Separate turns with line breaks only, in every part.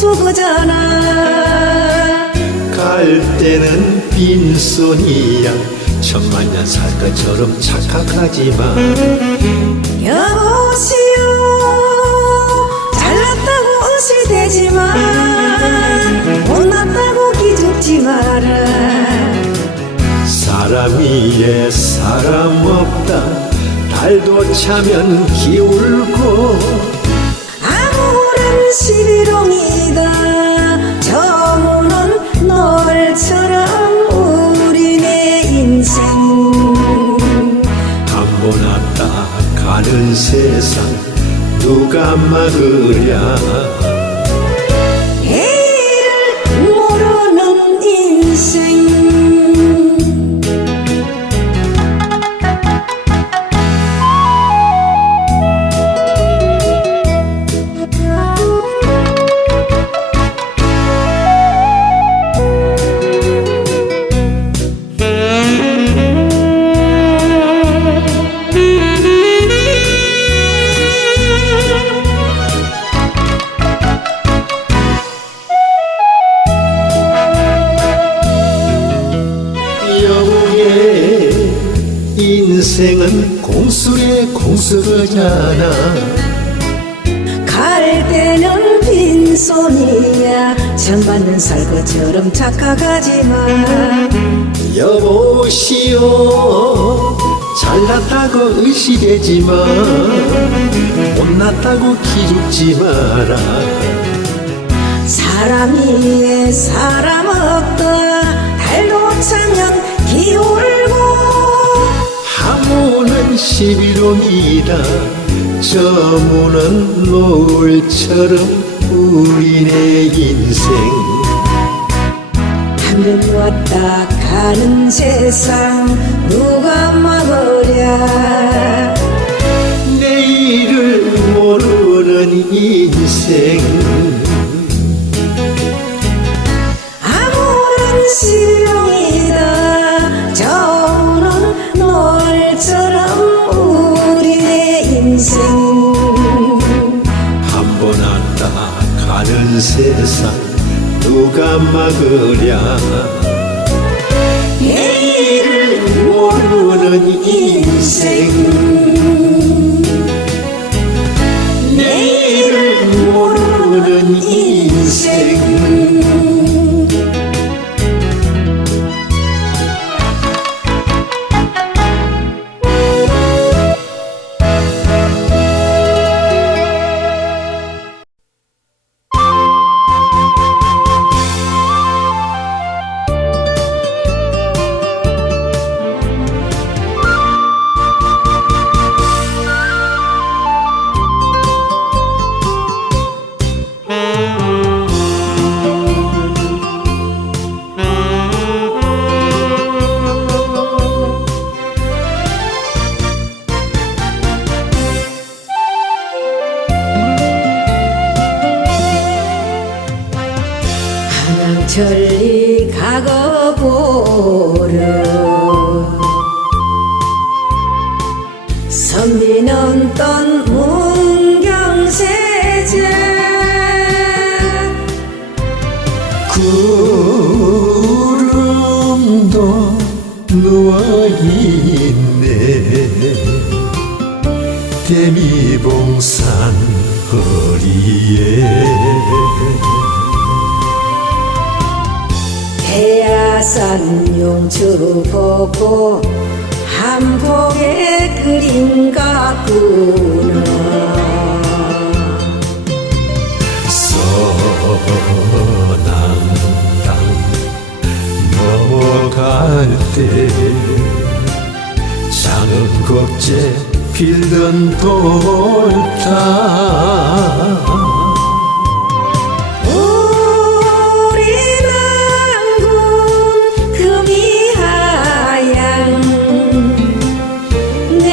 공수거잖아.
갈 때는 빈손이야. 천만년 살 것처럼 착각하지 마.
여보시오. 잘났다고 의시되지만 못났다고 기죽지 마라.
사람 위에 사람 없다. 달도 차면 기울고 막
마
여보시오. 잘났다고 의시되지마 못났다고 기죽지 마라.
사람 위에 사람 없다. 달도 차면 기울고
하모는 시비롱이다. 저 문은 노을처럼 우리네 인생
하면 왔다 가는 세상 누가 막으랴?
내일을 모르는 인생 누가 막으랴? 내일을 모르는 인생 작은 곡제 빌던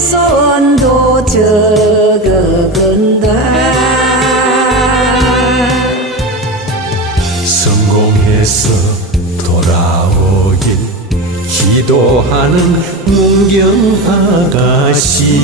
손도 적어건다
성공해서 돌아오길 기도하는 문경 아가씨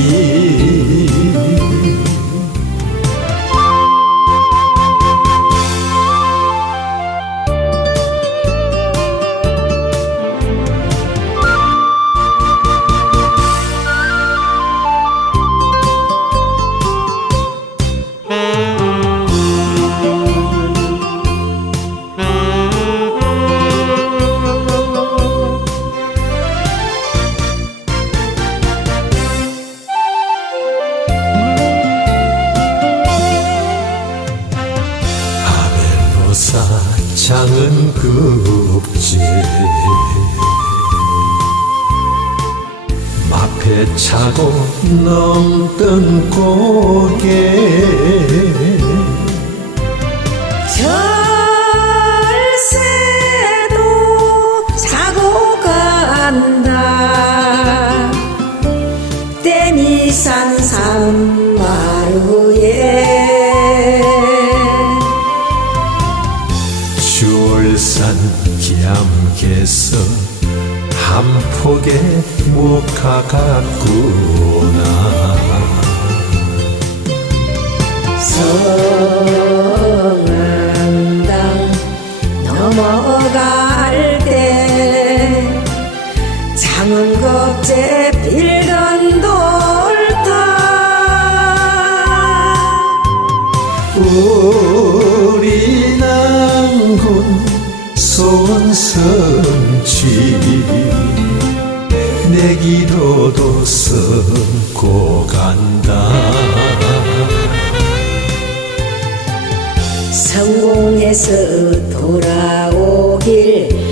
폭의 목화 같구나.
성안당 넘어갈 때 장흥겁제 빌던 돌타
우리 남군 소원 성취 내 기도도 섞고 간다.
성공해서 돌아오길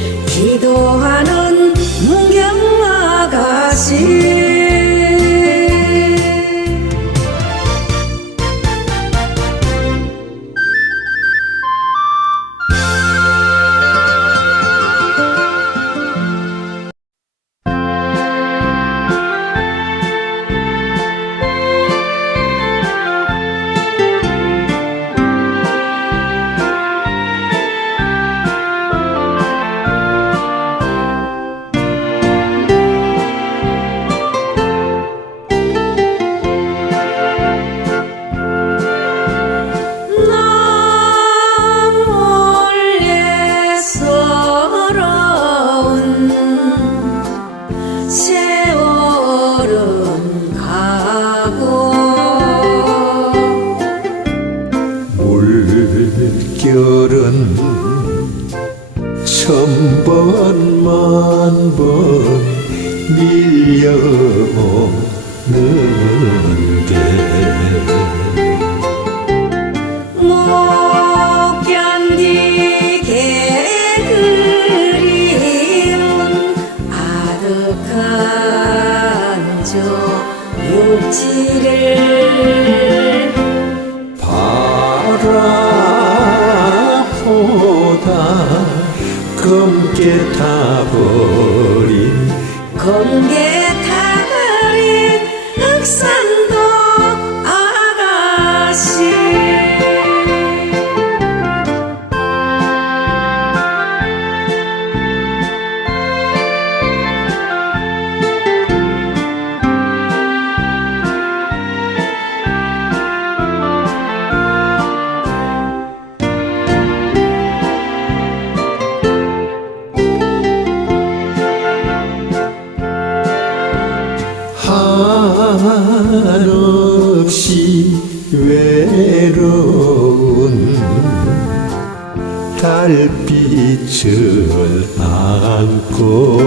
빛을 안고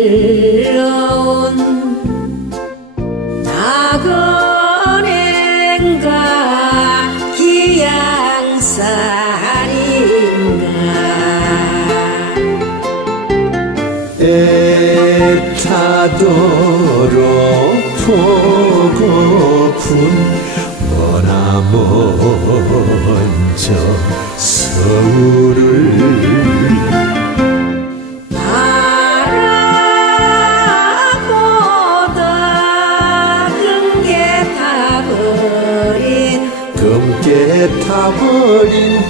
흘러온 나그네인가 기양살인가?
애타도록 보고픈 먼저 서울을
바라보다 금게 타버린
검게 타버린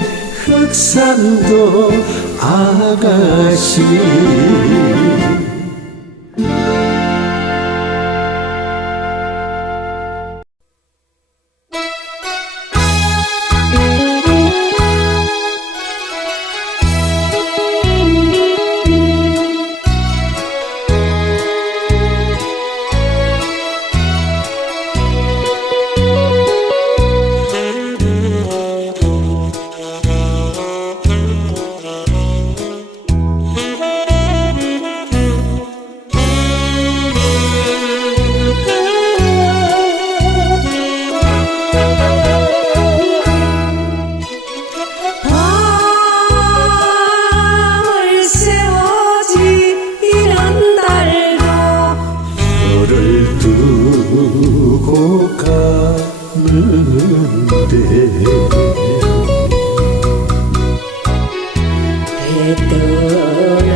흑산도 아가씨
떠난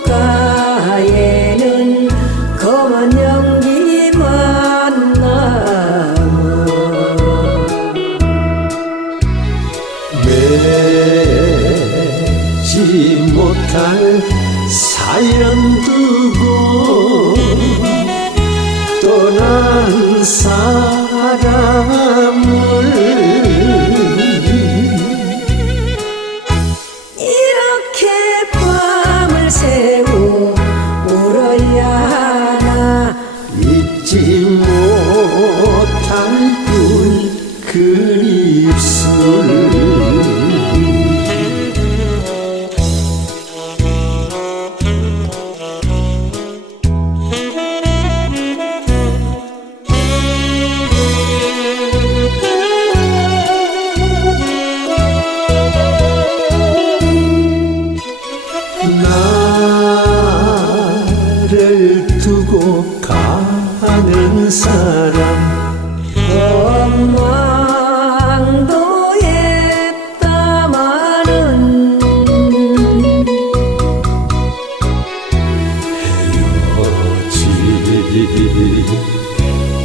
부둣가에는 검은 연기만 남아
맺지 못할 사연 두고 떠난 사람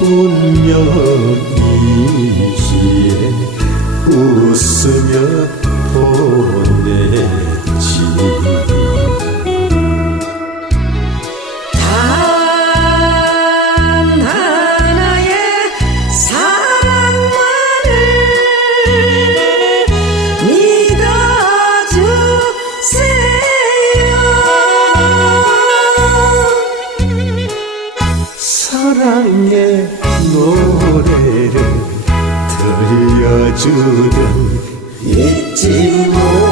운명이기에 웃으며 보냈지 노래를 들려주던 잊지 못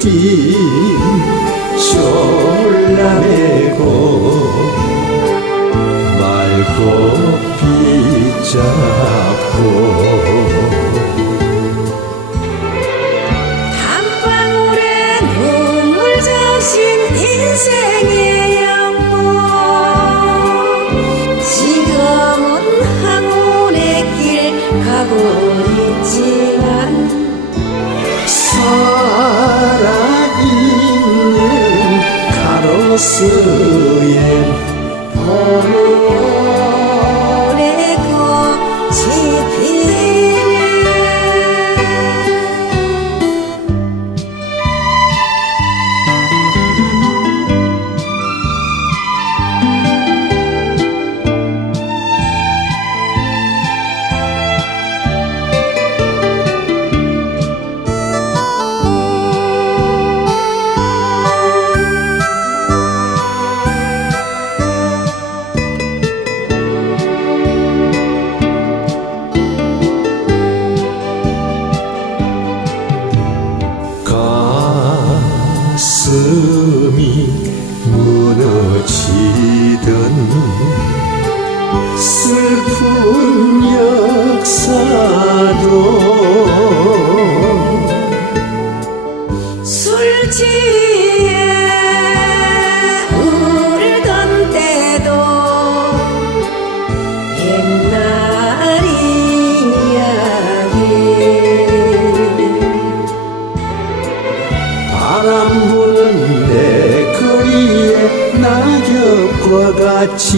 띠 졸라매고 말고 비잡고
단방울에 눈물 적신 인생의 영모. 지금은 항온의 길 가고 있지만
살 가로수에
오래 술 취해 울던 때도 옛날 이야기
바람 부는 내 거리 같이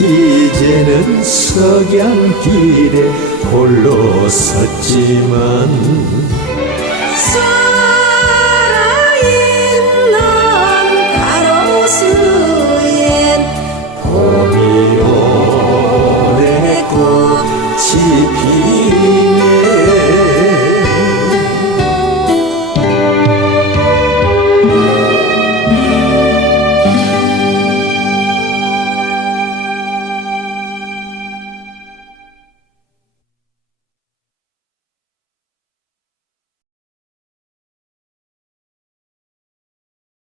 이제는 석양길에 홀로 섰지만
서